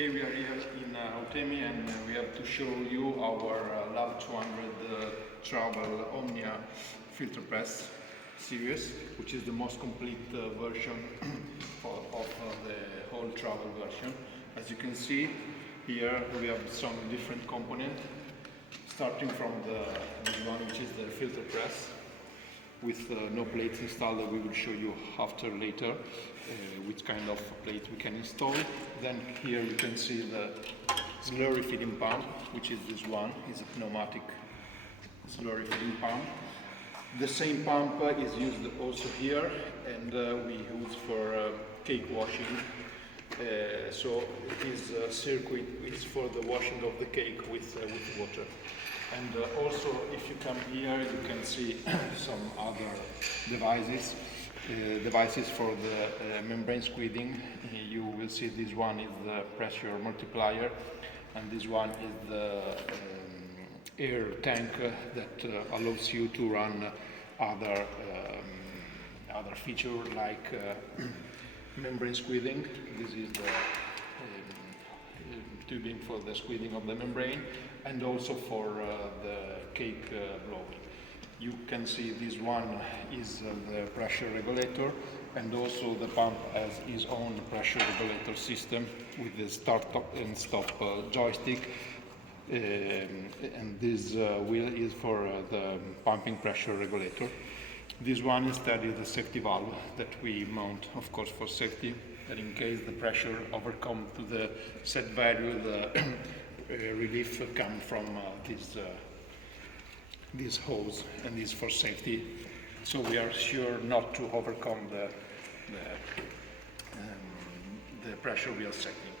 Okay, we are here in Omnia and we have to show you our LAB200 travel Omnia Filterpress series, which is the most complete version of the whole travel version. As you can see, here we have some different components, starting from this one, which is the Filterpress, with no plates installed that we will show you after later which kind of plate we can install. Then here you can see the slurry feeding pump, which is this one, is a pneumatic slurry feeding pump. The same pump is used also here, and we use for cake washing. So this circuit is for the washing of the cake with water. And also, if you come here, you can see some other devices for the membrane squeezing. You will see this one is the pressure multiplier, and this one is the air tank that allows you to run other feature like membrane squeezing. This is the tubing for the squeezing of the membrane, and also for the cake blowing. You can see this one is the pressure regulator, and also the pump has its own pressure regulator system with the start and stop joystick, and this wheel is for the pumping pressure regulator. This one instead is the safety valve that we mount, of course, for safety, that in case the pressure overcomes to the set value, the relief comes from this hose, and this for safety, so we are sure not to overcome the pressure we are setting.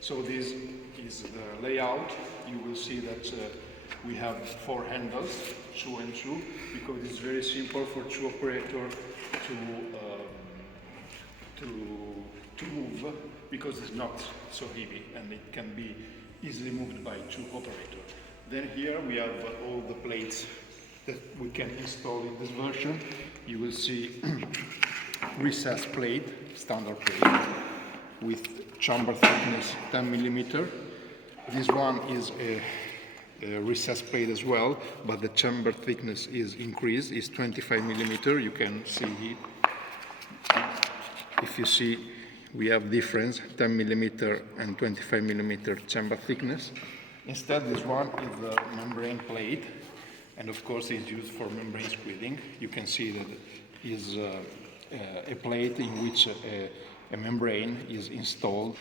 So this is the layout. You will see that we have 4 handles, 2 and 2, because it's very simple for 2 operators to move, because it's not so heavy and it can be easily moved by 2 operators. Then here we have all the plates that we can install in this version. You will see recessed plate, standard plate, with chamber thickness 10 mm. This one is a recessed plate as well, but the chamber thickness is increased, is 25 mm. You can see here. If you see, we have difference 10 mm and 25 mm chamber thickness. Instead, this one is the membrane plate, and of course it's used for membrane squeezing. You can see that is a plate in which a membrane is installed,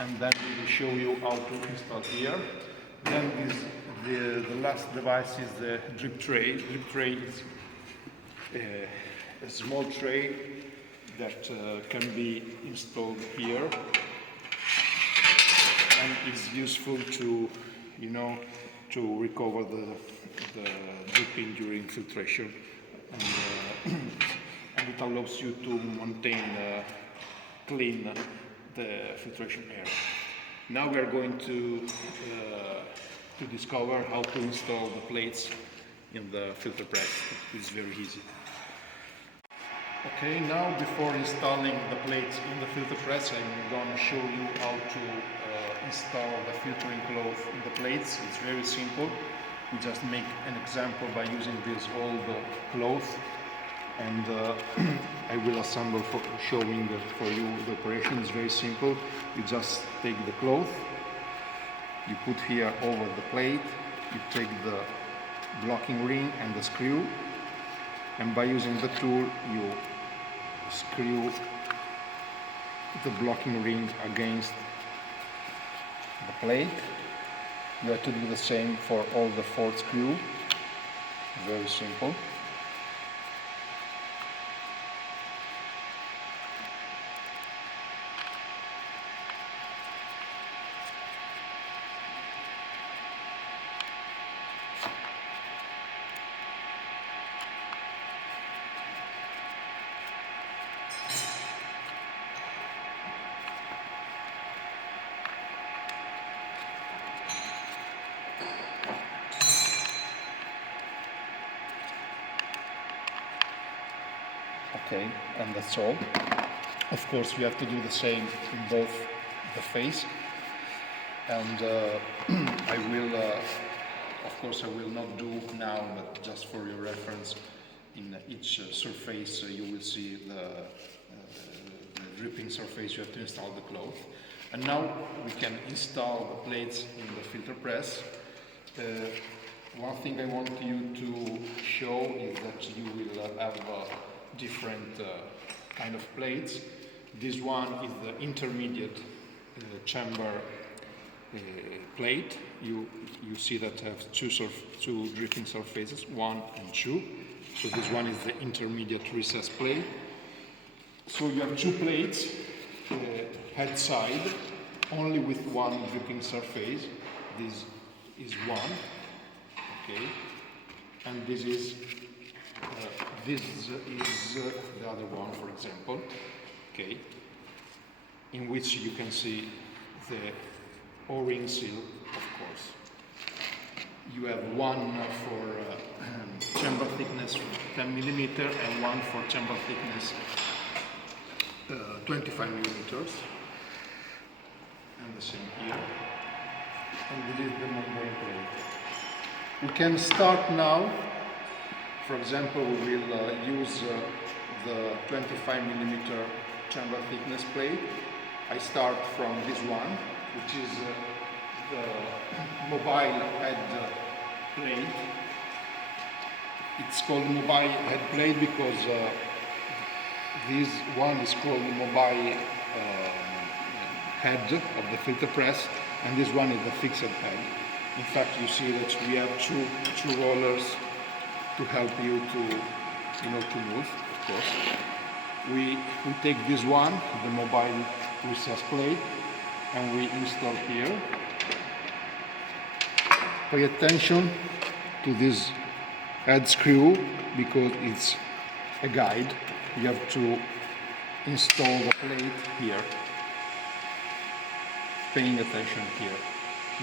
and then we will show you how to install here. Then the last device is the drip tray. Drip tray is a small tray that can be installed here, and is useful to, to recover the dripping during filtration, and it allows you to maintain clean the filtration area. Now we are going to discover how to install the plates in the Filterpress. It's very easy. Okay, now before installing the plates in the Filterpress, I'm going to show you how to install the filtering cloth in the plates. It's very simple. We just make an example by using this old cloth, and I will assemble showing for you the operation. It's very simple. You just take the cloth, you put here over the plate, you take the blocking ring and the screw, and by using the tool you screw the blocking ring against the plate. You have to do the same for all the 4 screws. Very simple. Okay, and that's all. Of course, you have to do the same in both the face, and I will, of course, I will not do now, but just for your reference, in each surface you will see the dripping surface. You have to install the cloth, and now we can install the plates in the filter press. One thing I want you to show is that you will have different kind of plates. This one is the intermediate chamber plate. You see that has two dripping surfaces, 1 and 2. So this one is the intermediate recess plate. So you have two plates, head side, only with one dripping surface. This is one, okay, and this is the other one, for example, okay, in which you can see the O-ring seal, of course. You have one for chamber thickness 10 millimeter and one for chamber thickness 25 millimeters, and the same here. And this is the membrane plate. We can start now. For example, we will use the 25 millimeter chamber thickness plate. I start from this one, which is the mobile head plate. It's called mobile head plate because this one is called the mobile head of the filter press, and this one is the fixed head. In fact, you see that we have two rollers to help you to move, of course. We take this one, the mobile recess plate, and we install here. Pay attention to this head screw because it's a guide. You have to install the plate here. Paying attention here.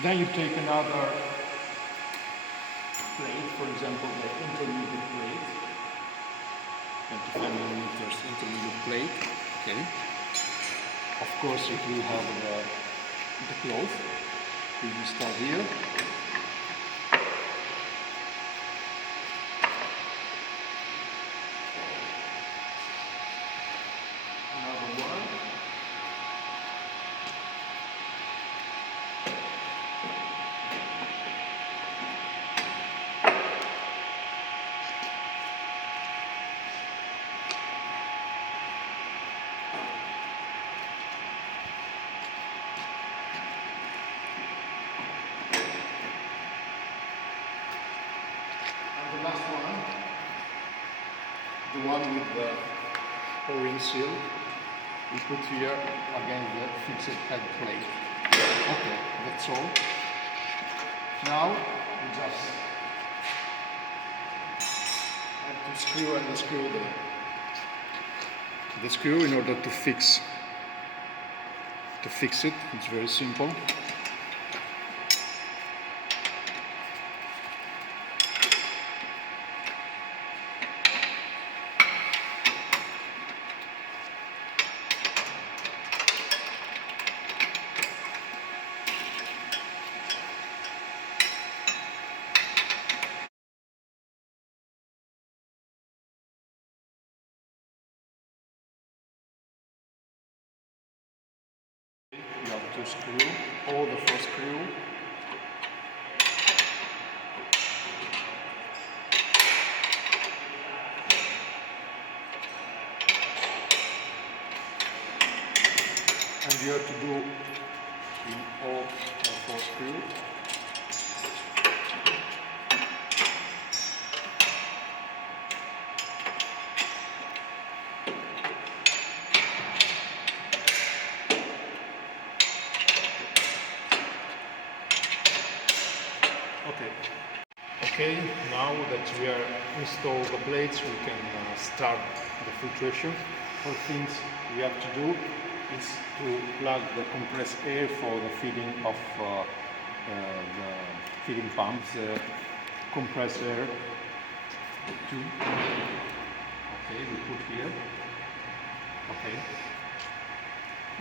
Then you take another plate, for example, the intermediate plate, 25 millimeters intermediate plate. Okay. Of course, it will have the cloth. We will start here. The last one, the one with the O-ring seal, we put here again the fixed head plate. Okay, that's all. Now we just have to screw and unscrew the screw in order to fix it. It's very simple. You have to screw, all the first screw. And you have to do in all the four screws. Okay, now that we are installed the plates, we can start the filtration. First things we have to do is to plug the compressed air for the feeding of the feeding pumps, compressed air tube. Okay, we put here. Okay.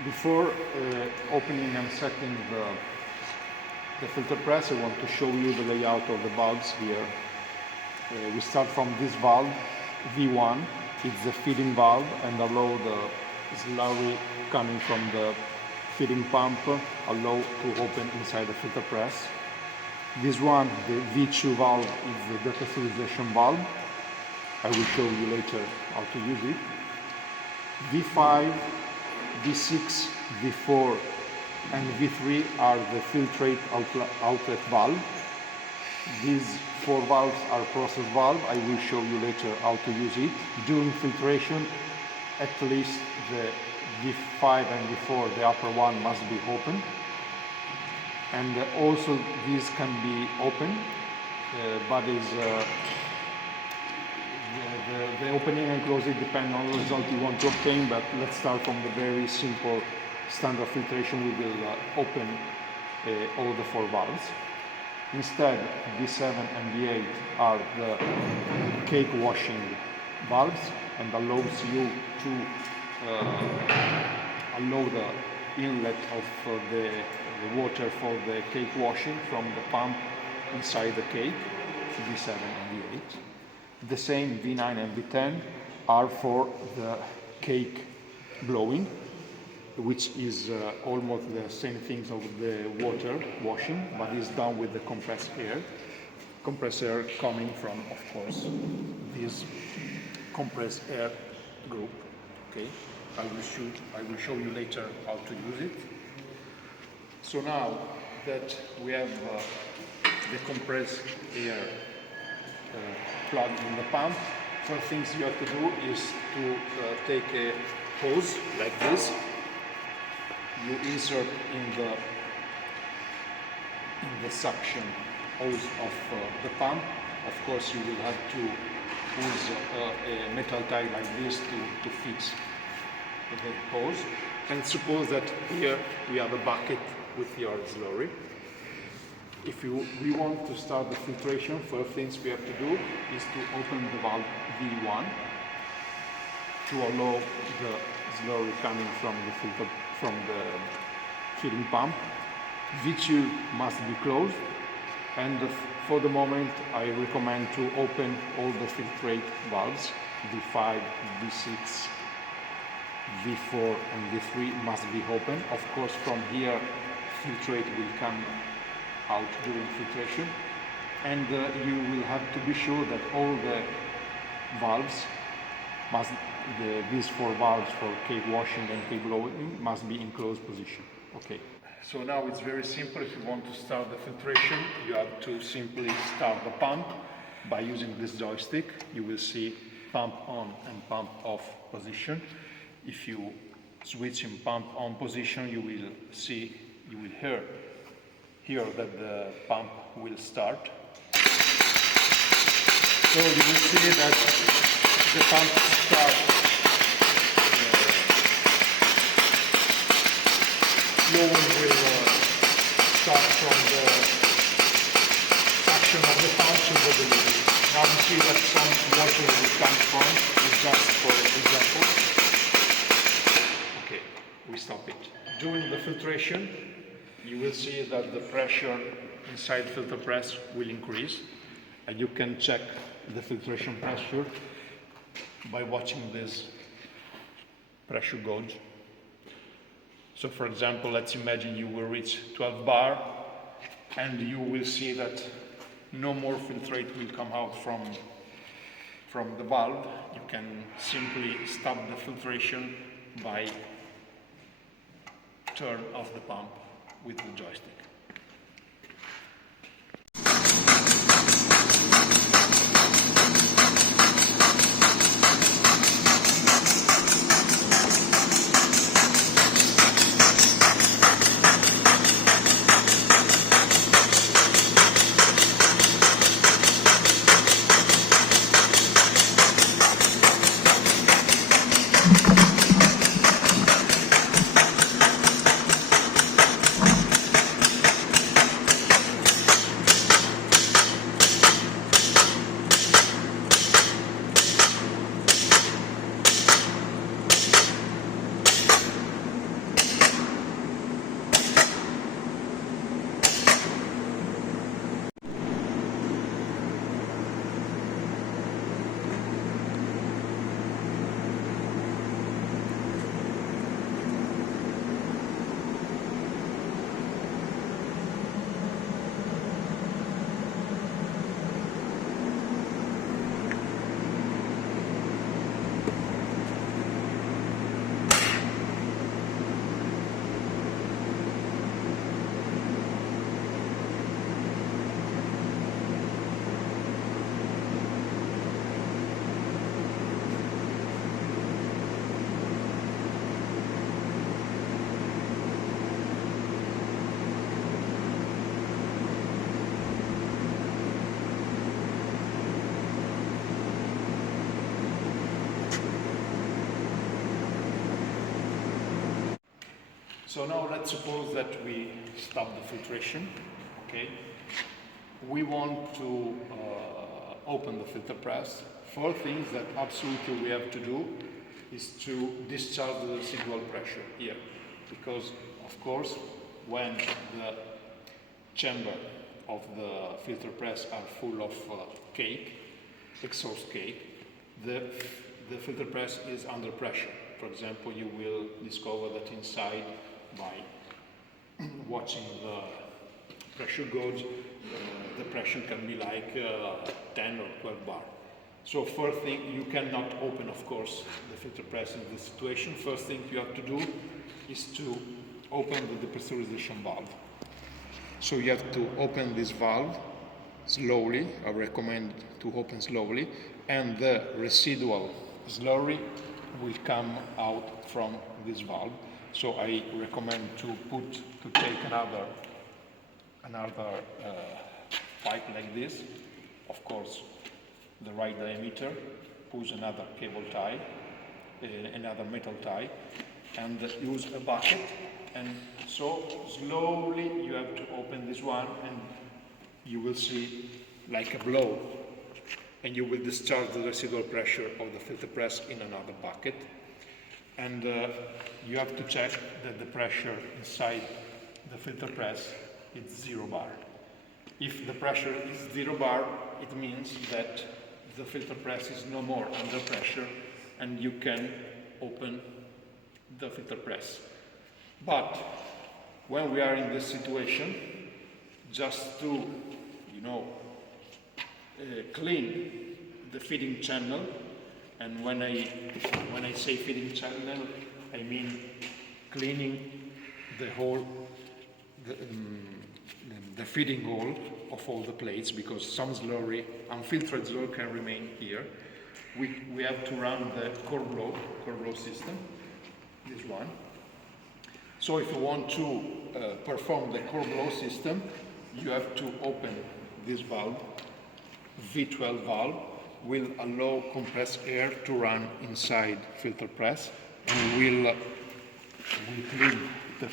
Before opening and setting the filter press, I want to show you the layout of the valves here. We start from this valve, V1. It's the feeding valve and allow the slurry coming from the feeding pump allow to open inside the filter press. This one, the V2 valve, is the depressurization valve. I will show you later how to use it. V5, V6, V4 and V3 are the filtrate outlet valve. These four valves are process valve. I will show you later how to use it. During filtration, at least the V5 and V4, the upper one, must be open. And also these can be open, but the opening and closing depend on the result you want to obtain. But let's start from the very simple standard filtration. We will open all the four valves. Instead, V7 and V8 are the cake washing valves and allows you to allow the inlet of the water for the cake washing from the pump inside the cake, V7 and V8. The same V9 and V10 are for the cake blowing, which is almost the same things of the water washing, but is done with the compressed air. Compressed air coming from, of course, this compressed air group. Okay, I will show you later how to use it. So now that we have the compressed air plugged in the pump, first things you have to do is to take a hose like this. You insert in the suction hose of the pump. Of course, you will have to use a metal tie like this to fix the hose. And suppose that here we have a bucket with your slurry. If we want to start the filtration, first things we have to do is to open the valve V1 to allow the slurry coming from the feeding pump. V2 must be closed, and for the moment I recommend to open all the filtrate valves. V5, V6, V4 and V3 must be open. Of course, from here filtrate will come out during filtration, and you will have to be sure that all the valves these four valves for cake washing and cake blowing must be in closed position. Okay. So now it's very simple. If you want to start the filtration, you have to simply start the pump by using this joystick. You will see pump on and pump off position. If you switch in pump on position, you will hear that the pump will start. So you will see that the pump starts flowing will start from the suction of the pump to the delivery. Now you see that some water will come from, just for example. Okay, we stop it. During the filtration, you will see that the pressure inside filter press will increase, and you can check the filtration pressure by watching this pressure gauge. So for example, let's imagine you will reach 12 bar, and you will see that no more filtrate will come out from the valve. You can simply stop the filtration by turn off the pump with the joystick. So now let's suppose that we stop the filtration, okay? We want to open the filter press. First things that absolutely we have to do is to discharge the residual pressure here, because of course when the chamber of the filter press are full of cake, exhaust cake, the filter press is under pressure. For example, you will discover that inside by watching the pressure gauge, the pressure can be like 10 or 12 bar. So first thing, you cannot open, of course, the filter press in this situation. First thing you have to do is to open the depressurization valve. So you have to open this valve slowly. I recommend to open slowly, and the residual slurry will come out from this valve. So I recommend to take another pipe like this, of course the right diameter, push another cable tie, another metal tie, and use a bucket, and so slowly you have to open this one, and you will see like a blow, and you will discharge the residual pressure of the filter press in another bucket. And you have to check that the pressure inside the filter press is 0 bar. If the pressure is 0 bar, it means that the filter press is no more under pressure and you can open the filter press. But when we are in this situation, just to, clean the feeding channel, and when I say feeding channel, I mean cleaning the whole, the feeding hole of all the plates, because some slurry, unfiltered slurry can remain here. We have to run the core blow system, this one. So if you want to perform the core blow system, you have to open this valve. V12 valve will allow compressed air to run inside filter press, and will clean the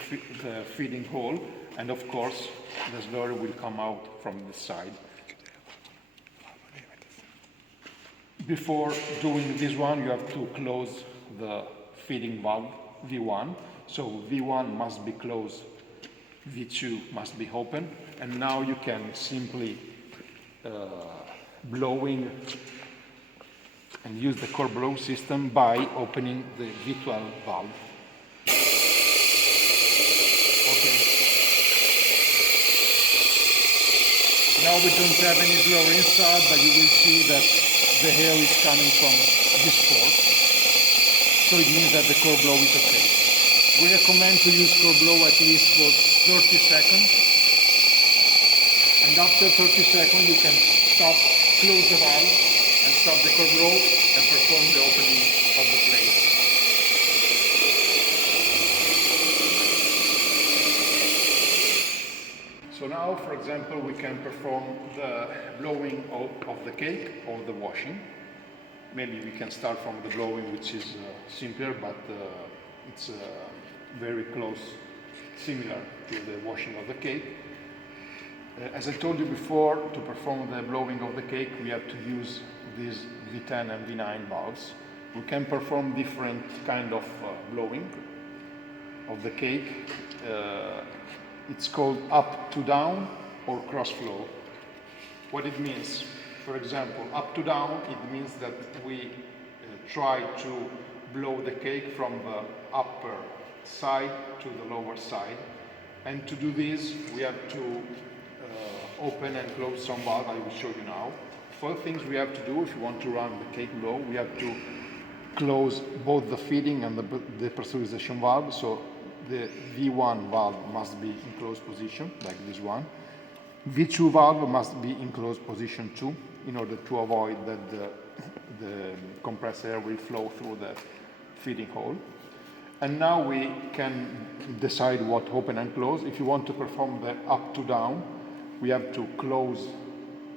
feeding hole, and of course the slurry will come out from the side. Before doing this one, you have to close the feeding valve V1. So V1 must be closed, V2 must be open, and now you can simply blowing and use the core blow system by opening the V12 valve. Okay. Now we don't have any slurry inside, but you will see that the air is coming from this port. So it means that the core blow is okay. We recommend to use core blow at least for 30 seconds. And after 30 seconds you can stop, close the valve, and stop the core blow and perform the opening of the plate. So now, for example, we can perform the blowing of the cake or the washing. Maybe we can start from the blowing, which is simpler, but it's very close, similar to the washing of the cake. As I told you before, to perform the blowing of the cake, we have to use these V10 and V9 valves. We can perform different kind of blowing of the cake. It's called up to down or cross flow. What it means, for example, up to down, it means that we try to blow the cake from the upper side to the lower side. And to do this, we have to open and close some valve. I will show you now. First things we have to do, if you want to run the cake blow, we have to close both the feeding and the depressurization valve. So the V1 valve must be in closed position, like this one. V2 valve must be in closed position too, in order to avoid that the compressed air will flow through the feeding hole. And now we can decide what open and close. If you want to perform the up to down, we have to close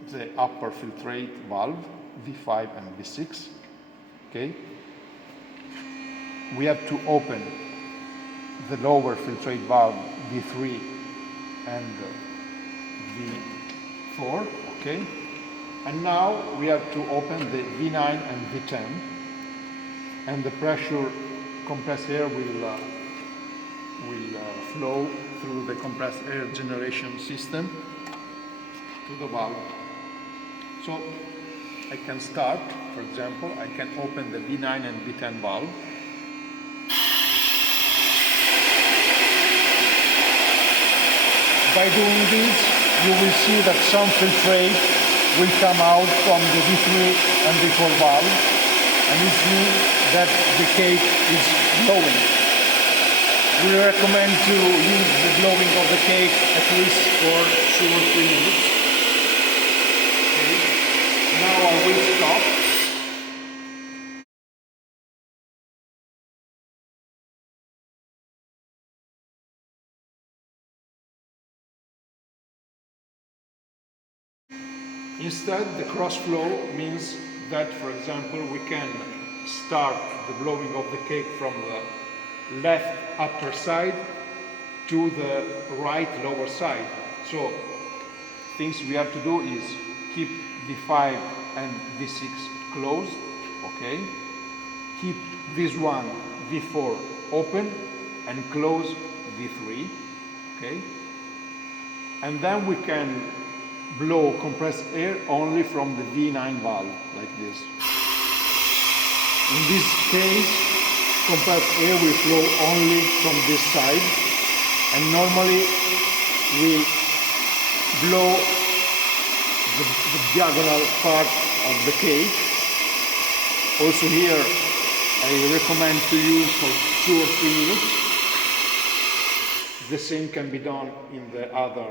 the upper filtrate valve, V5 and V6, okay? We have to open the lower filtrate valve V3 and V4, okay? And now we have to open the V9 and V10, and the pressure compressed air will flow through the compressed air generation system to the valve. So I can start, for example, I can open the V9 and V10 valve. By doing this, you will see that some filtrate will come out from the V3 and V4 valve, and it means that the cake is blowing. We recommend to use the blowing of the cake at least for 2 or 3 minutes. Okay. Now I will stop. Instead, the cross flow means that, for example, we can start the blowing of the cake from the left upper side to the right lower side. So, things we have to do is keep V5 and V6 closed, okay? Keep this one, V4, open and close V3, okay? And then we can blow compressed air only from the V9 valve, like this. In this case, compressed air will flow only from this side, and normally we blow the diagonal part of the cake. Also here, I recommend to use for 2 or 3 minutes. The same can be done in the other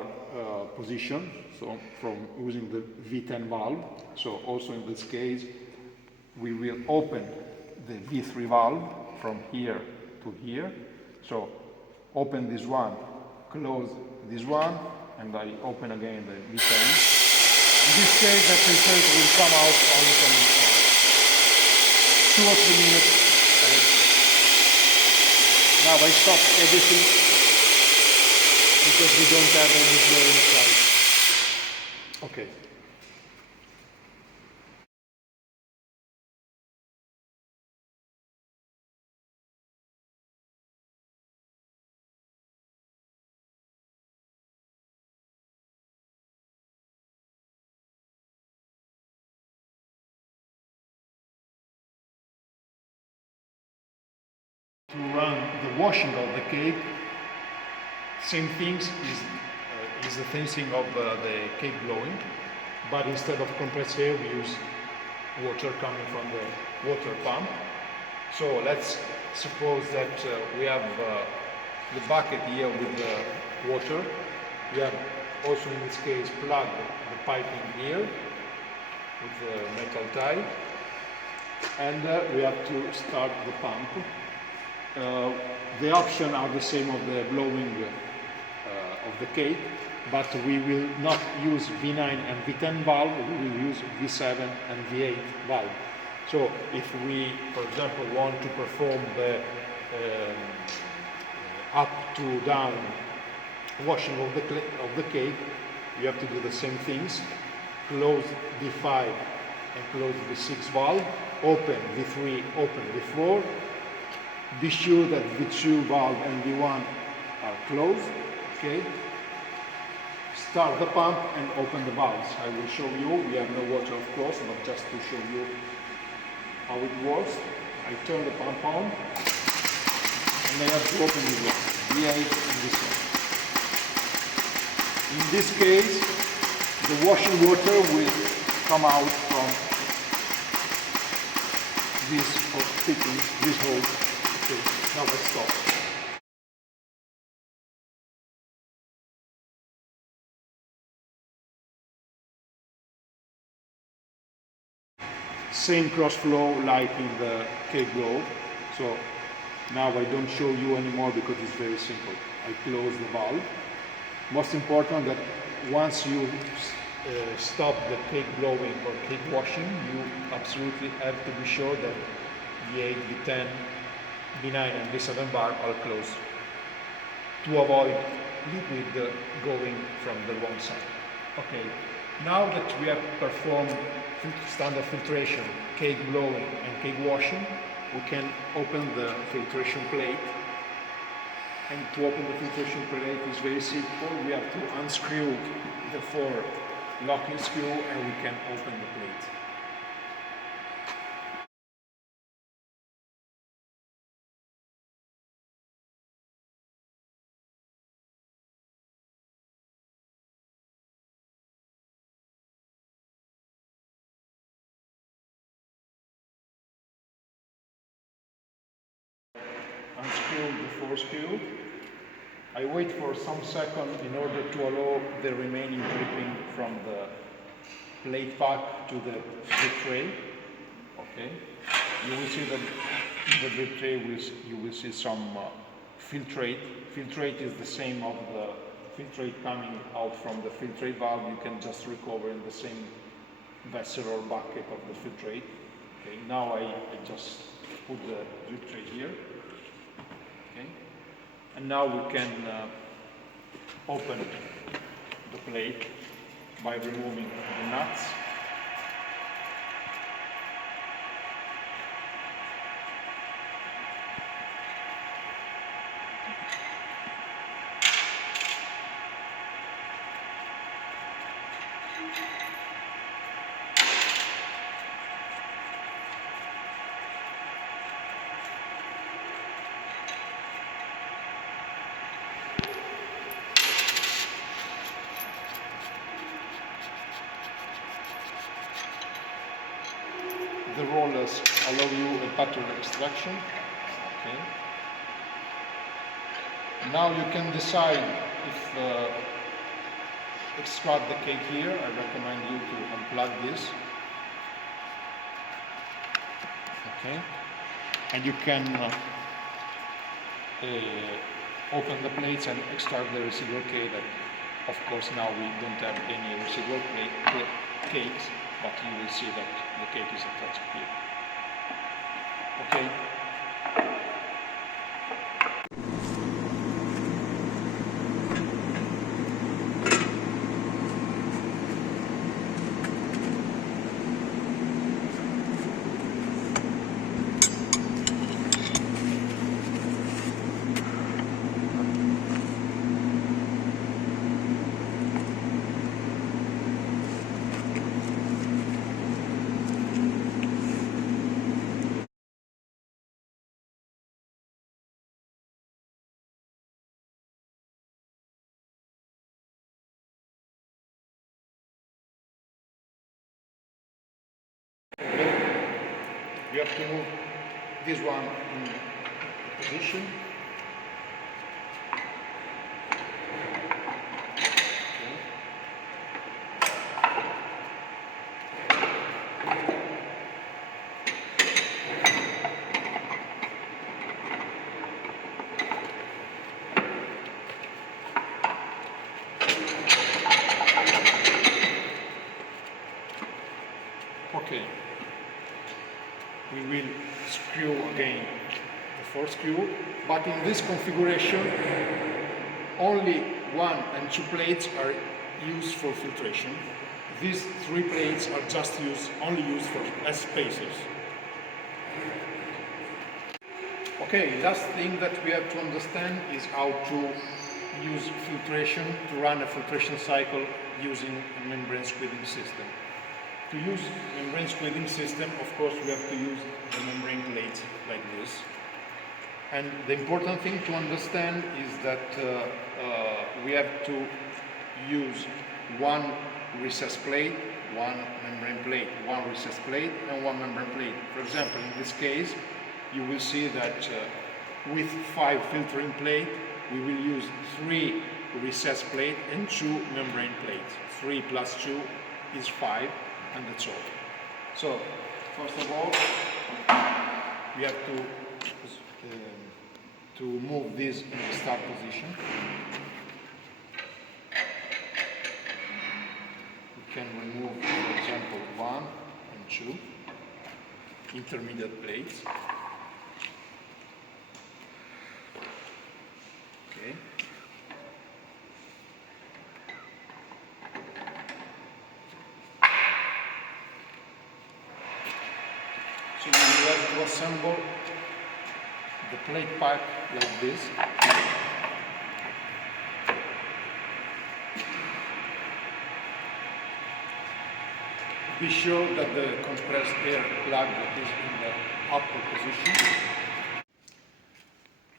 position, so from using the V10 valve. So also in this case, we will open the V3 valve from here to here. So open this one, close this one, and I open again the V10. In this case, the filtrate will come out only from this side. 2 or 3 minutes. Now I stop everything because we don't have any flow inside. Okay. To run the washing of the cake, same things is the thing of the cake blowing, but instead of compressed air we use water coming from the water pump. So let's suppose that we have the bucket here with the water. We have also in this case plugged the piping here with the metal tie, and we have to start the pump. The options are the same of the blowing of the cake, but we will not use V9 and V10 valve, we will use V7 and V8 valve. So if we, for example, want to perform the up to down washing of the cake, you have to do the same things. Close V5 and close V6 valve, open V3, open V4. Be sure that V2 valve and V1 are closed, okay? Start the pump and open the valves. I will show you, we have no water of course, but just to show you how it works. I turn the pump on, and I have to open this one, V8 and this one. In this case, the washing water will come out from this fitting, this hole. Okay, now I stop. Same cross flow like in the cake blow. So now I don't show you anymore because it's very simple. I close the valve. Most important that once you stop the cake blowing or cake washing, you absolutely have to be sure that V8, V10, V9 and V7 bar are closed. to avoid liquid going from the wrong side. Okay, now that we have performed standard filtration, cake blowing and cake washing, we can open the filtration plate. And to open the filtration plate is very simple. We have to unscrew the 4 locking screw and we can open the plate. Unscrew the 4 screw. I wait for some seconds in order to allow the remaining dripping from the plate pack to the drip tray. Okay, you will see that in the drip tray you will see some filtrate. Filtrate is the same of the filtrate coming out from the filtrate valve. You can just recover in the same vessel or bucket of the filtrate. Okay, now I just put the drip tray here. Okay. And now we can open the plate by removing the nuts. The rollers allow you a better extraction. Okay. Now you can decide if extract the cake here. I recommend you to unplug this. Okay. And you can open the plates and extract the residual cake. That, of course, now we don't have any residual cakes. But you will see that the cake is attached here. Okay. You have to move this one in position. Okay. We will screw again the 4th screw, but in this configuration only 1 and 2 plates are used for filtration. These 3 plates are just only used as spacers. Okay, last thing that we have to understand is how to use filtration, to run a filtration cycle using a membrane-squeezing system. To use membrane-squeezing system, of course, we have to use the membrane plates like this. And the important thing to understand is that we have to use 1 recess plate, 1 membrane plate, 1 recess plate, and 1 membrane plate. For example, in this case, you will see that with 5 filtering plates, we will use 3 recess plates and 2 membrane plates. 3 plus 2 is 5. And that's all. So, first of all, we have to move this in the start position. We can remove, for example, 1 and 2 intermediate plates. Okay. assemble the plate pipe like this. Be sure that the compressed air plug is in the upper position.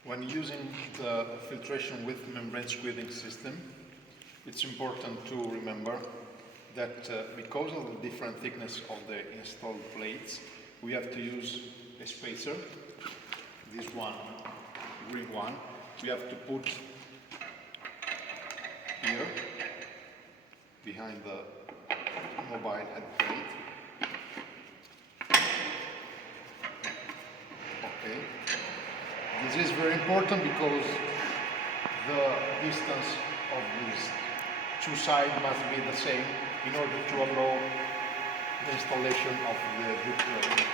When using the filtration with membrane squeezing system, it's important to remember that because of the different thickness of the installed plates, we have to use a spacer, this one, green one, we have to put here, behind the mobile head plate. Okay. This is very important because the distance of these two sides must be the same in order to allow the installation of the drip plate. Okay.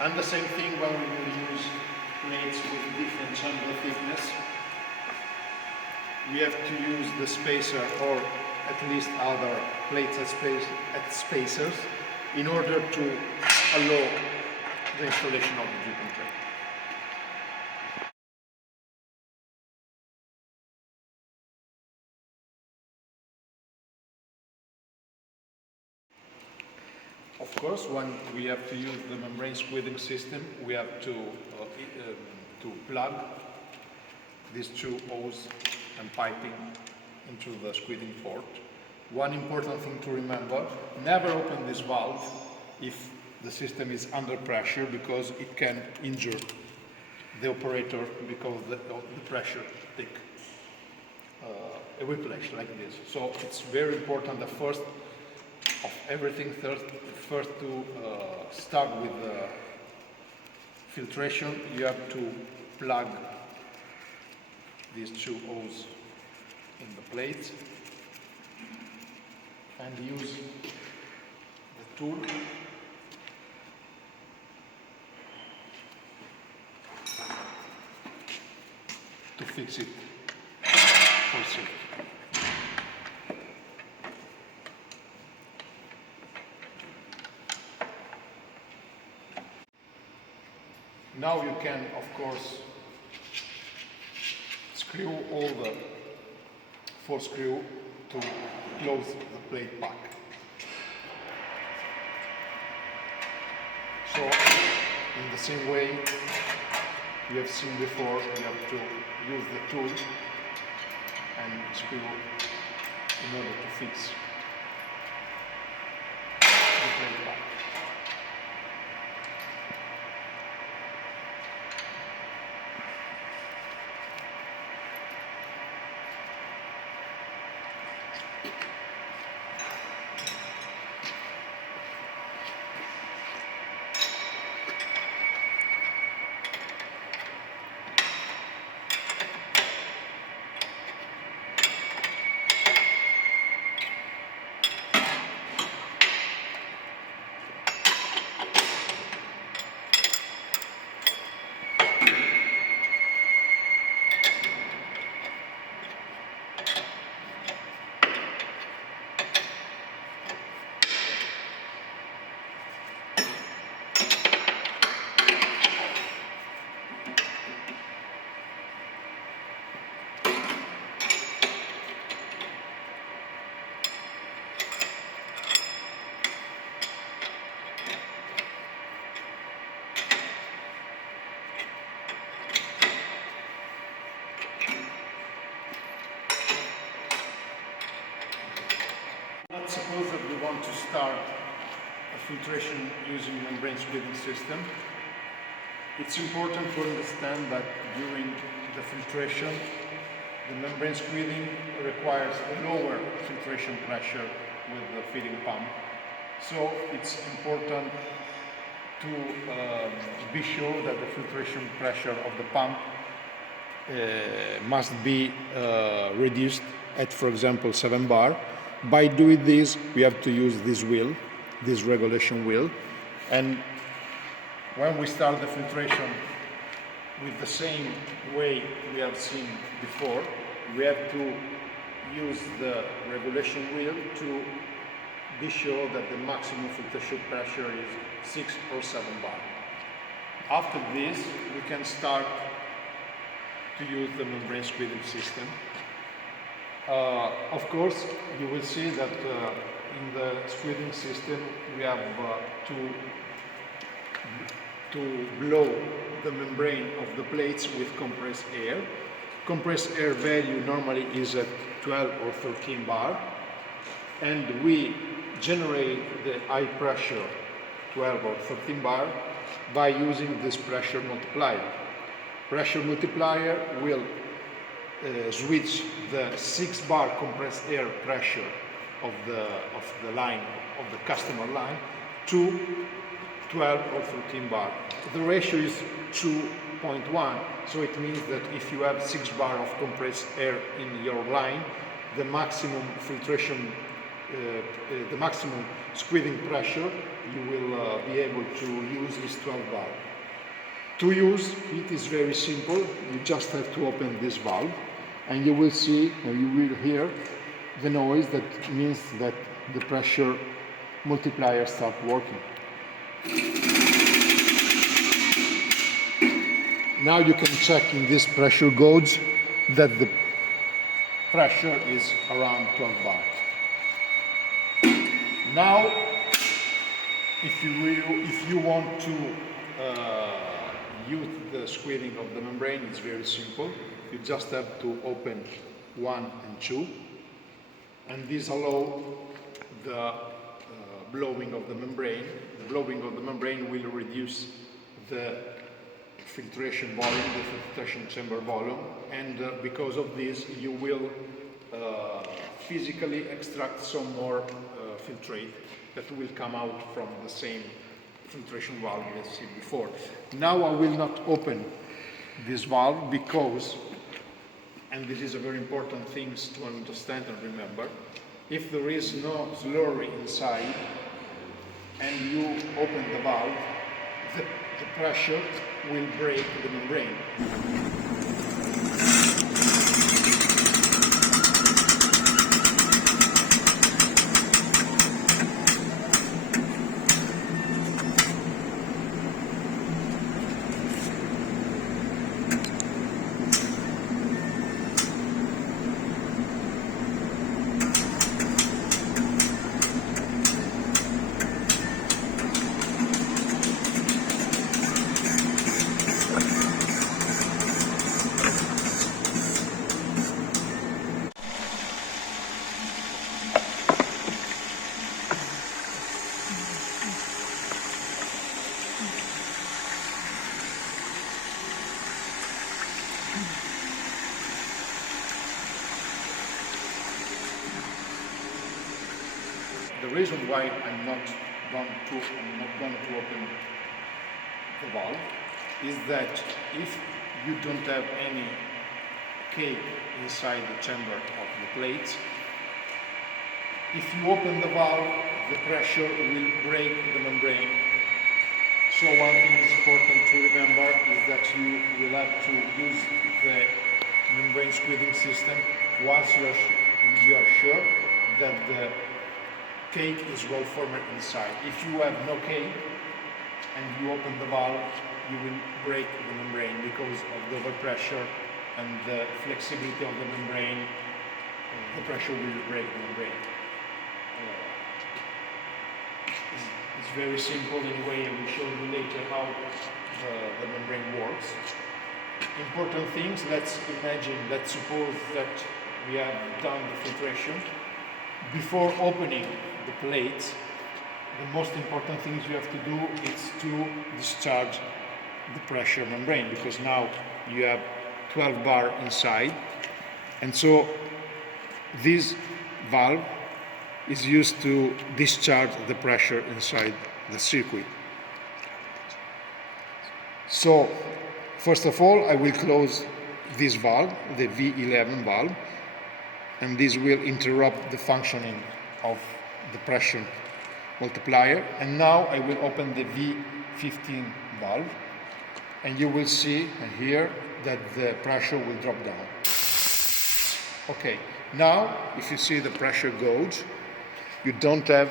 And the same thing when we will use plates with different chamber thickness. We have to use the spacer or at least other plates at spacers in order to allow the installation of the dripping tray. Of course, when we have to use the membrane squeezing system, we have to plug these two hoses and piping into the squeezing port. One important thing to remember, never open this valve if the system is under pressure, because it can injure the operator because the pressure take a whiplash like this. So it's very important, the first of everything, first to start with the filtration, you have to plug these two hoses in the plate and use the tool to fix it for safety. Now you can, of course, screw all the 4 screws to close the plate back. So, in the same way we have seen before, we have to use the tool and screw in order to fix the plate back. Let's suppose that we want to start a filtration using membrane squeezing system. It's important to understand that during the filtration, the membrane squeezing requires a lower filtration pressure with the feeding pump. So it's important to be sure that the filtration pressure of the pump must be reduced at, for example, 7 bar. By doing this, we have to use this wheel, this regulation wheel, and when we start the filtration with the same way we have seen before, we have to use the regulation wheel to This shows that the maximum filtration pressure is 6 or 7 bar. After this, we can start to use the membrane squeezing system. Of course, you will see that in the squeezing system we have to blow the membrane of the plates with compressed air. Compressed air value normally is at 12 or 13 bar, and we generate the high pressure 12 or 13 bar by using this pressure multiplier. Pressure multiplier will switch the 6 bar compressed air pressure of the line, of the customer line, to 12 or 13 bar. The ratio is 2.1, so it means that if you have 6 bar of compressed air in your line, the maximum filtration, the maximum squeezing pressure you will be able to use is 12 bar. To use it is very simple. You just have to open this valve, and you will see, or you will hear the noise. That means that the pressure multiplier starts working. Now you can check in this pressure gauge that the pressure is around 12 bar. Now, if you want to use the squeezing of the membrane, it's very simple. You just have to open 1 and 2, and this allows the blowing of the membrane. The blowing of the membrane will reduce the filtration volume, the filtration chamber volume, and because of this you will physically extract some more filtrate that will come out from the same filtration valve we have seen before. Now I will not open this valve because, and this is a very important thing to understand and remember, if there is no slurry inside and you open the valve, the pressure will break the membrane. The reason why I'm not going to open the valve is that if you don't have any cake inside the chamber of the plates, if you open the valve, the pressure will break the membrane. So one thing is important to remember is that you will have to use the membrane squeezing system once you are sure that the cake is well formed inside. If you have no cake and you open the valve, you will break the membrane because of the overpressure and the flexibility of the membrane. The pressure will break the membrane. It's very simple anyway, and we'll show you later how the membrane works. Important things, let's suppose that we have done the filtration. Before opening the plates, the most important things you have to do is to discharge the pressure membrane, because now you have 12 bar inside, and so this valve is used to discharge the pressure inside the circuit. So first of all, I will close this valve, the V11 valve, and this will interrupt the functioning of the pressure multiplier. And now I will open the V15 valve, and you will see and hear that the pressure will drop down. Okay, now if you see the pressure gauge, you don't have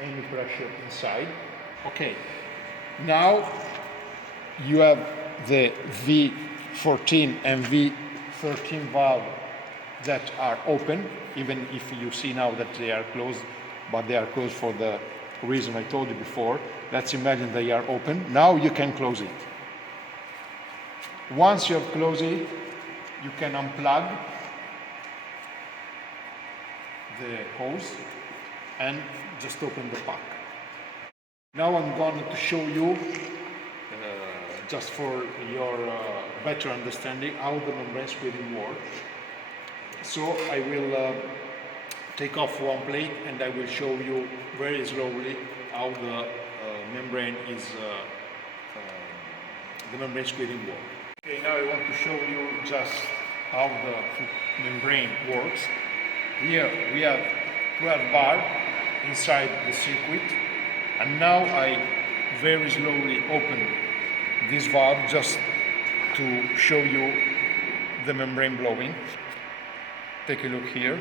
any pressure inside. Okay, now you have the V14 and V13 valve that are open, even if you see now that they are closed, but they are closed for the reason I told you before. Let's imagine they are open. Now you can close it. Once you have closed it, you can unplug the hose and just open the pack. Now I'm going to show you, just for your better understanding, how the membrane squeezing works. So I will take off one plate and I will show you very slowly how the membrane squeezing works. Okay, now I want to show you just how the membrane works. Here we have 12 bars inside the circuit, and now I very slowly open this valve just to show you the membrane blowing. Take a look here.